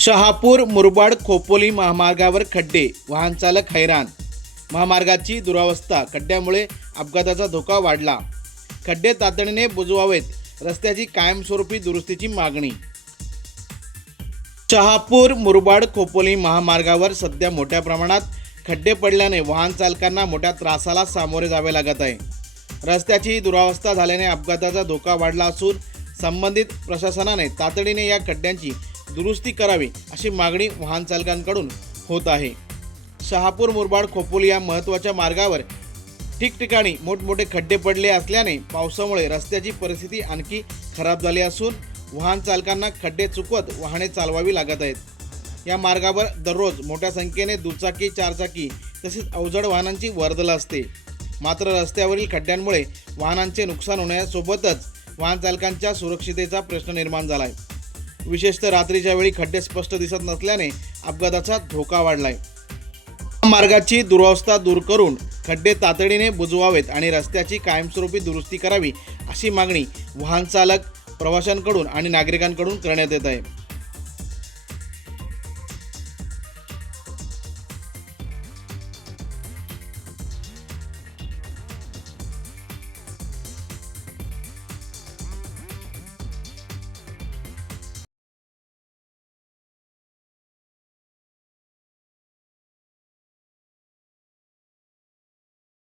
शहापूर मुरबाड खोपोली महामार्गावर खड्डे, वाहन चालक हैराण। महामार्गाची दुरावस्था, खड्ड्यामुळे अपघाताचा धोका वाढला। खड्डे तातडीने बुजवावेत, रस्त्याची कायमस्वरूपी दुरुस्तीची मागणी। शहापूर मुरबाड खोपोली महामार्गावर सध्या मोठ्या प्रमाणात खड्डे पडल्याने वाहन चालकांना मोठ्या त्रासाला सामोरे जावे लागत आहे। रस्त्याची दुरावस्था झाल्याने अपघाताचा धोका वाढला असून संबंधित प्रशासनाने तातडीने या खड्ड्यांची दुरुस्ती करावी अशी मागणी वाहन चालकांकडून होत आहे। शहापूर मुरबाड खोपोली या महत्त्वाच्या मार्गावर ठिकठिकाणी मोठमोठे खड्डे पडले असल्याने पावसामुळे रस्त्याची परिस्थिती आणखी खराब झाली असून वाहन चालकांना खड्डे चुकवत वाहने चालवावी लागत आहेत। या मार्गावर दररोज मोठ्या संख्येने दुचाकी, चारचाकी तसेच अवजड वाहनांची वर्दळ असते। मात्र रस्त्यावरील खड्ड्यांमुळे वाहनांचे नुकसान होण्यासोबतच वाहन चालकांच्या सुरक्षिततेचा प्रश्न निर्माण झाला आहे। विशेषतः रात्रीच्या वेळी खड्डे स्पष्ट दिसत नसल्याने अपघाताचा धोका वाढलाय। मार्गाची दुरावस्था दूर करून खड्डे तातडीने बुजवावेत आणि रस्त्याची कायमस्वरूपी दुरुस्ती करावी अशी मागणी वाहन चालक, प्रवाशांकडून आणि नागरिकांकडून करण्यात येत आहे।